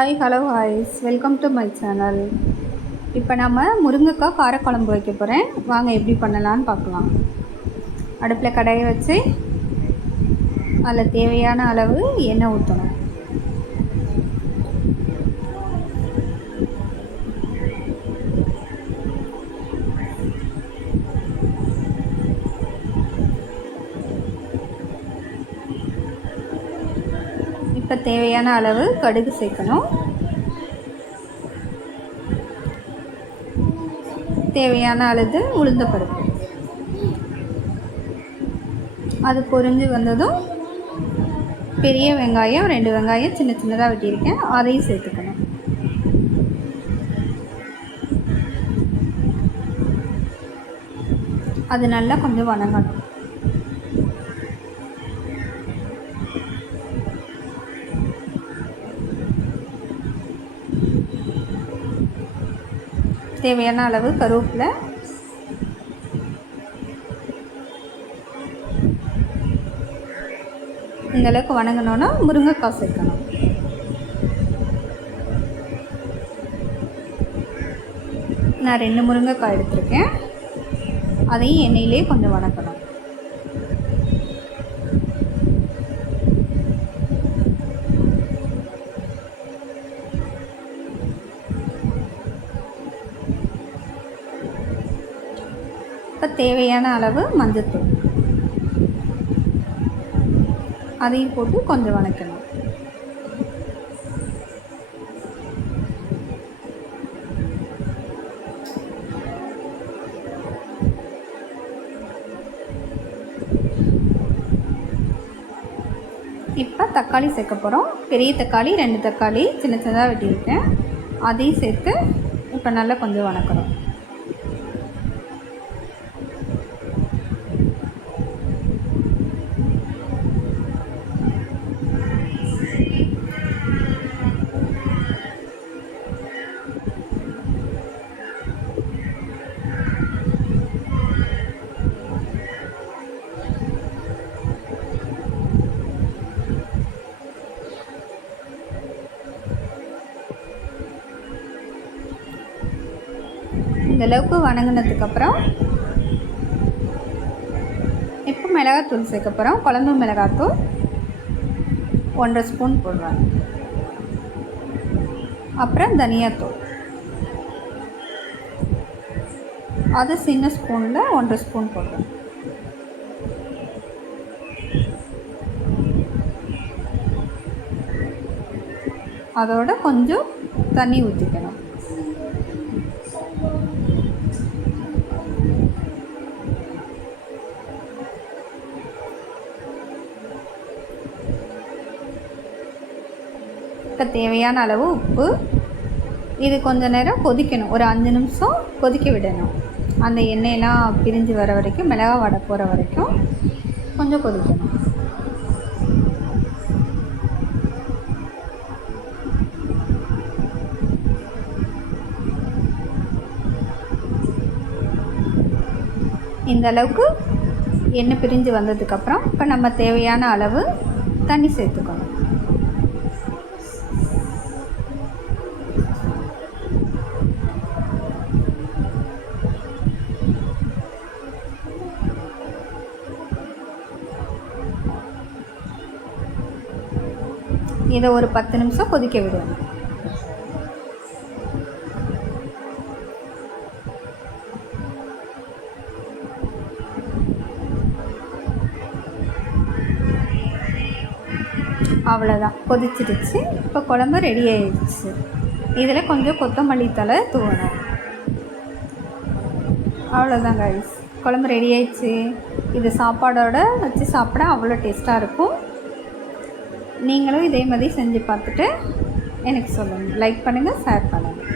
Hi hello ஹாய்ஸ், welcome to my channel. இப்போ நம்ம முருங்கைக்காய் காரக்குழம்பு வைக்க போகிறேன். வாங்க எப்படி பண்ணலான்னு பார்க்கலாம். அடுப்பில் கடாயை வச்சு அதில் தேவையான அளவு எண்ணெய் ஊற்றணும். இப்போ தேவையான அளவு கடுகு சேர்க்கணும். தேவையான அளவு உளுந்தப்பருப்பு. அது பொரிஞ்சு வந்ததும் பெரிய வெங்காயம் 2 வெங்காயம் சின்ன சின்னதாக வெட்டியிருக்கேன், அதையும் சேர்த்துக்கணும். அது நல்லா கொஞ்சம் வணங்கணும். தேவையான அளவு கருவேப்பிலை, இந்தளவுக்கு வணங்கினோன்னா முருங்கைக்காய் சேர்க்கணும். நான் 2 முருங்கைக்காய் எடுத்திருக்கேன், அதையும் எண்ணெயிலே கொஞ்சம் வணக்கணும். இப்போ தேவையான அளவு மஞ்சள்தூள், அதையும் போட்டு கொஞ்சம் வணக்கணும். இப்போ தக்காளி சேர்க்க போகிறோம். பெரிய தக்காளி 2 தக்காளி சின்ன சின்னதாக வெட்டியிருக்கேன், அதையும் சேர்த்து இப்போ நல்லா கொஞ்சம் வணக்கணும். இந்தளவுக்கு வணங்கினதுக்கப்புறம் இப்போ மிளகாத்தூள் சேர்க்க போகிறோம். குழம்பு மிளகாத்தூள் 1.5 ஸ்பூன் போடுறேன். அப்புறம் தனியாத்தூள், அது சின்ன ஸ்பூனில் 1.5 ஸ்பூன் போடுறேன். அதோட கொஞ்சம் தண்ணி ஊற்றிக்கணும். இப்போ தேவையான அளவு உப்பு. இது கொஞ்சம் நேரம் கொதிக்கணும், ஒரு 5 நிமிஷம் கொதிக்க விடணும். அந்த எண்ணெயெல்லாம் பிரிஞ்சு வர வரைக்கும், மிளகா வடை போகிற வரைக்கும் கொஞ்சம் கொதிக்கணும். இந்த அளவுக்கு எண்ணெய் பிரிஞ்சு வந்ததுக்கப்புறம் இப்போ நம்ம தேவையான அளவு தண்ணி சேர்த்துக்கணும். இதை ஒரு 10 நிமிஷம் கொதிக்க விடுவோம். அவ்வளோதான், கொதிச்சிடுச்சு. இப்போ குழம்பு ரெடி ஆயிடுச்சு. இதில் கொஞ்சம் கொத்தமல்லி தழை தூவணும். அவ்வளோதான் கைஸ், குழம்பு ரெடி ஆயிடுச்சு. இது சாப்பாடோட வச்சு சாப்பிட அவ்வளோ டேஸ்ட்டாக இருக்கும். நீங்களும் இதே மாதிரி செஞ்சு பார்த்துட்டு எனக்கு சொல்லுங்கள். லைக் பண்ணுங்கள், ஷேர் பண்ணுங்கள்.